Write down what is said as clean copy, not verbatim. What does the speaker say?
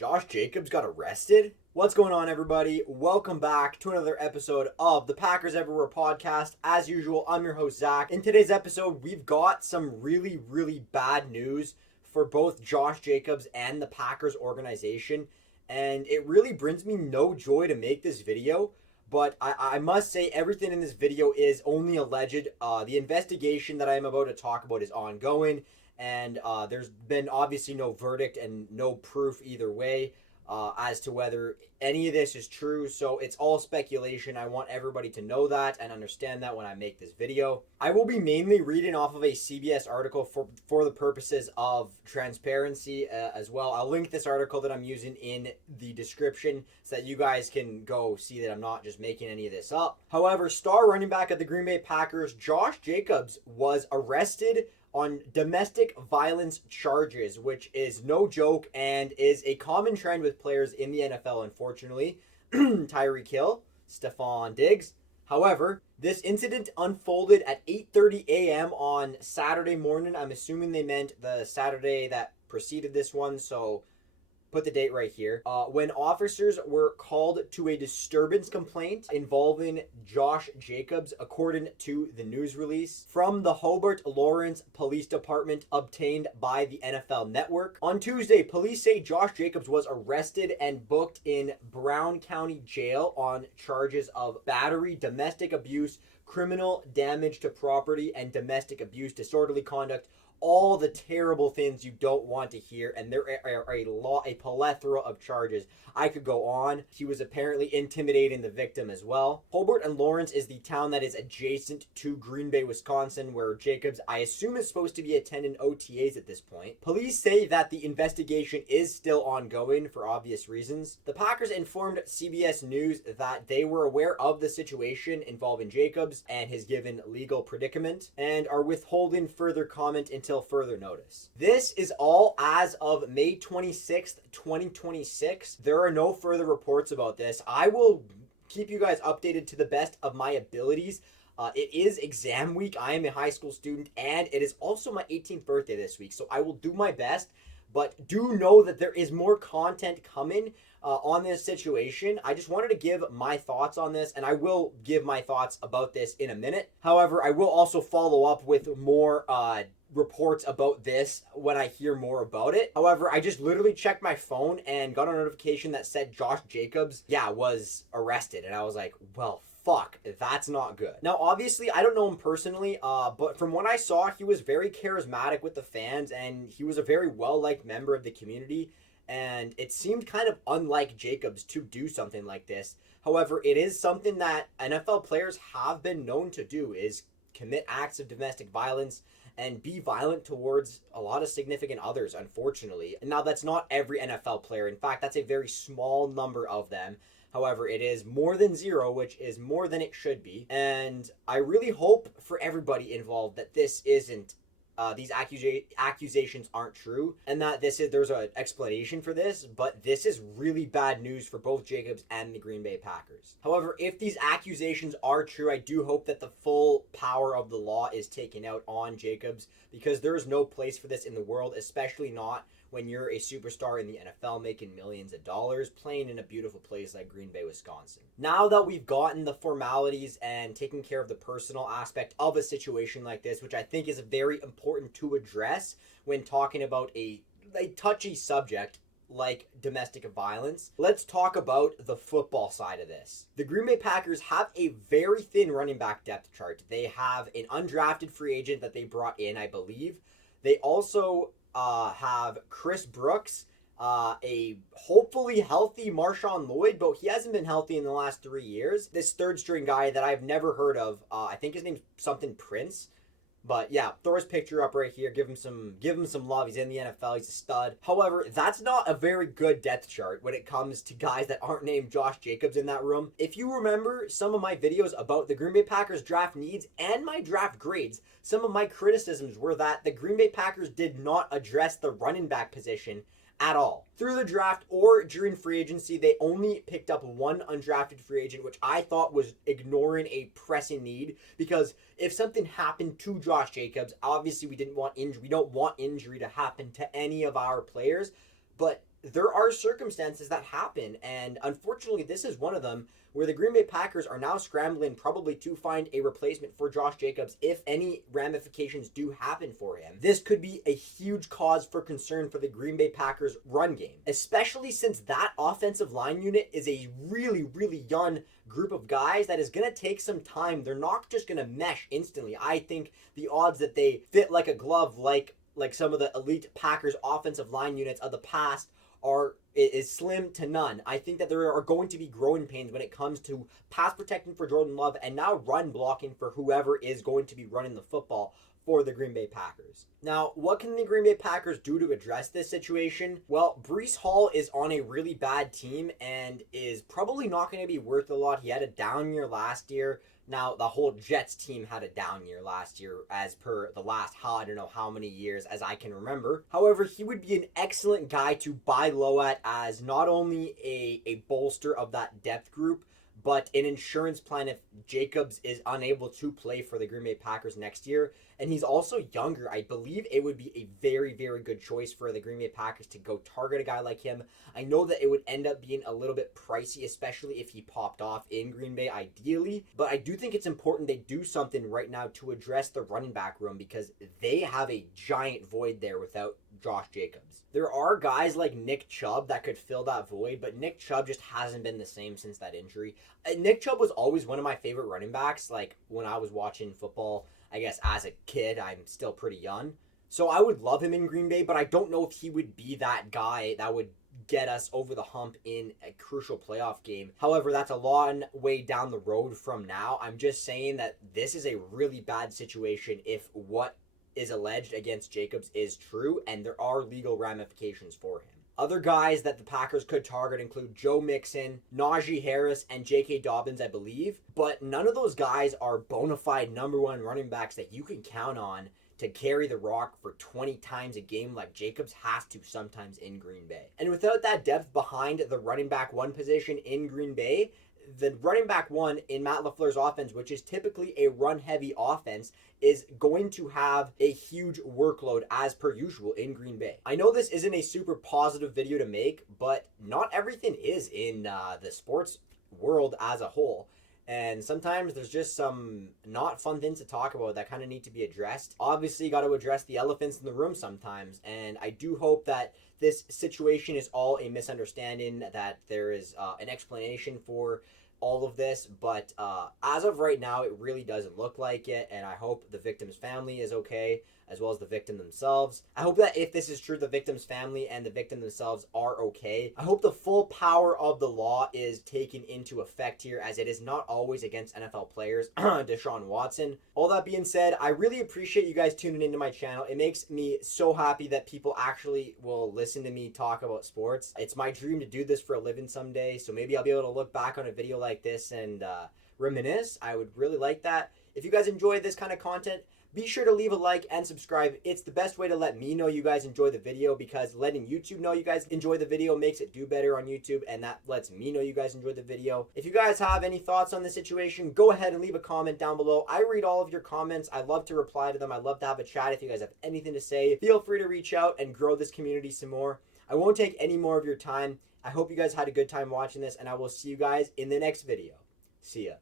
Josh Jacobs got arrested? What's going on, everybody? Welcome back to another episode of the Packers Everywhere podcast. As usual, I'm your host, Zach. In today's episode, we've got some really bad news for both Josh Jacobs and the Packers organization. And it really brings me no joy to make this video. But I must say everything in this video is only alleged. The investigation that I'm about to talk about is ongoing. And there's been obviously no verdict and no proof either way as to whether any of this is true. So it's all speculation. I want everybody to know that and understand that when I make this video. I will be mainly reading off of a CBS article for the purposes of transparency as well. I'll link this article that I'm using in the description so that you guys can go see that I'm not just making any of this up. However, star running back of the Green Bay Packers, Josh Jacobs, was arrested on domestic violence charges, which is no joke and is a common trend with players in the NFL, unfortunately. Tyreek Hill, Stephon Diggs. However, this incident unfolded at 8:30 a.m. on Saturday morning. I'm assuming they meant the Saturday that preceded this one, so put the date right here. When officers were called to a disturbance complaint involving Josh Jacobs, according to the news release from the Hobart Lawrence Police Department obtained by the NFL Network. On Tuesday, police say Josh Jacobs was arrested and booked in Brown County Jail on charges of battery, domestic abuse, criminal damage to property, and domestic abuse, disorderly conduct. All the terrible things you don't want to hear, and there are a plethora of charges. I could go on. He was apparently intimidating the victim as well. Hobart and Lawrence is the town that is adjacent to Green Bay, Wisconsin, where Jacobs, I assume, is supposed to be attending OTAs at this point. Police say that the investigation is still ongoing for obvious reasons. The Packers informed CBS News that they were aware of the situation involving Jacobs and his given legal predicament and are withholding further comment until further notice. This is all as of May 26th, 2026. There are no further reports about this. I will keep you guys updated to the best of my abilities. It is exam week. I am a high school student, and it is also my 18th birthday this week, so I will do my best. But do know that there is more content coming on this situation. I just wanted to give my thoughts on this, and I will give my thoughts about this in a minute. However, I will also follow up with more reports about this when I hear more about it. However, I just literally checked my phone and got a notification that said Josh Jacobs, was arrested. And I was like, well, fuck, that's not good. Now, obviously, I don't know him personally, but from what I saw, he was very charismatic with the fans, and he was a very well-liked member of the community, and it seemed kind of unlike Jacobs to do something like this. However, it is something that NFL players have been known to do, is commit acts of domestic violence and be violent towards a lot of significant others, unfortunately. And now, that's not every NFL player. In fact, that's a very small number of them. However, it is more than zero, which is more than it should be. And I really hope for everybody involved that this isn't, these accusations aren't true, and that there's an explanation for this, but this is really bad news for both Jacobs and the Green Bay Packers. However, if these accusations are true, I do hope that the full power of the law is taken out on Jacobs, because there is no place for this in the world, especially not when you're a superstar in the NFL making millions of dollars playing in a beautiful place like Green Bay, Wisconsin. Now that we've gotten the formalities and taken care of the personal aspect of a situation like this, which I think is very important to address when talking about a touchy subject like domestic violence, let's talk about the football side of this. The Green Bay Packers have a very thin running back depth chart. They have an undrafted free agent that they brought in, I believe. They also have Chris Brooks, a hopefully healthy Marshawn Lloyd, but he hasn't been healthy in the last 3 years. This third string guy that I've never heard of, I think his name's something Prince. But yeah, throw his picture up right here. Give him some love. He's in the NFL. He's a stud. However, that's not a very good depth chart when it comes to guys that aren't named Josh Jacobs in that room. If you remember some of my videos about the Green Bay Packers draft needs and my draft grades, some of my criticisms were that the Green Bay Packers did not address the running back position at all. Through the draft or during free agency, they only picked up one undrafted free agent, which I thought was ignoring a pressing need, because if something happened to Josh Jacobs, obviously we don't want injury to happen to any of our players, but there are circumstances that happen, and unfortunately this is one of them, where the Green Bay Packers are now scrambling probably to find a replacement for Josh Jacobs if any ramifications do happen for him. This could be a huge cause for concern for the Green Bay Packers run game, especially since that offensive line unit is a really, really young group of guys that is going to take some time. They're not just going to mesh instantly. I think the odds that they fit like a glove, like some of the elite Packers offensive line units of the past, is slim to none. I think that there are going to be growing pains when it comes to pass protecting for Jordan Love and now run blocking for whoever is going to be running the football for the Green Bay Packers. Now, what can the Green Bay Packers do to address this situation? Well, Breece Hall is on a really bad team and is probably not going to be worth a lot. He had a down year last year. Now, the whole Jets team had a down year last year, as per the last, I don't know how many years as I can remember. However, he would be an excellent guy to buy low at as not only a bolster of that depth group, but an insurance plan if Jacobs is unable to play for the Green Bay Packers next year. And he's also younger. I believe it would be a very, very good choice for the Green Bay Packers to go target a guy like him. I know that it would end up being a little bit pricey, especially if he popped off in Green Bay ideally. But I do think it's important they do something right now to address the running back room, because they have a giant void there without Josh Jacobs. There are guys like Nick Chubb that could fill that void, but Nick Chubb just hasn't been the same since that injury. Nick Chubb was always one of my favorite running backs, like when I was watching football, I guess as a kid. I'm still pretty young. So I would love him in Green Bay, but I don't know if he would be that guy that would get us over the hump in a crucial playoff game. However, that's a long way down the road from now. I'm just saying that this is a really bad situation if what is alleged against Jacobs is true, and there are legal ramifications for him. Other guys that the Packers could target include Joe Mixon, Najee Harris, and J.K. Dobbins, I believe. But none of those guys are bona fide number one running backs that you can count on to carry the rock for 20 times a game like Jacobs has to sometimes in Green Bay. And without that depth behind the running back one position in Green Bay, the running back one in Matt LaFleur's offense, which is typically a run-heavy offense, is going to have a huge workload as per usual in Green Bay. I know this isn't a super positive video to make, but not everything is in the sports world as a whole. And sometimes there's just some not fun things to talk about that kind of need to be addressed. Obviously, you got to address the elephants in the room sometimes. And I do hope that this situation is all a misunderstanding, that there is an explanation for all of this. But as of right now, it really doesn't look like it. And I hope the victim's family is okay, as well as the victim themselves. I hope that if this is true, the victim's family and the victim themselves are okay. I hope the full power of the law is taken into effect here, as it is not always against NFL players. Deshaun Watson. All that being said, I really appreciate you guys tuning into my channel. It makes me so happy that people actually will listen to me talk about sports. It's my dream to do this for a living someday, so maybe I'll be able to look back on a video like this and reminisce. I would really like that. If you guys enjoy this kind of content, be sure to leave a like and subscribe. It's the best way to let me know you guys enjoy the video, because letting YouTube know you guys enjoy the video makes it do better on YouTube, and that lets me know you guys enjoy the video. If you guys have any thoughts on the situation, go ahead and leave a comment down below. I read all of your comments. I love to reply to them. I love to have a chat. If you guys have anything to say, feel free to reach out and grow this community some more. I won't take any more of your time. I hope you guys had a good time watching this, and I will see you guys in the next video. See ya.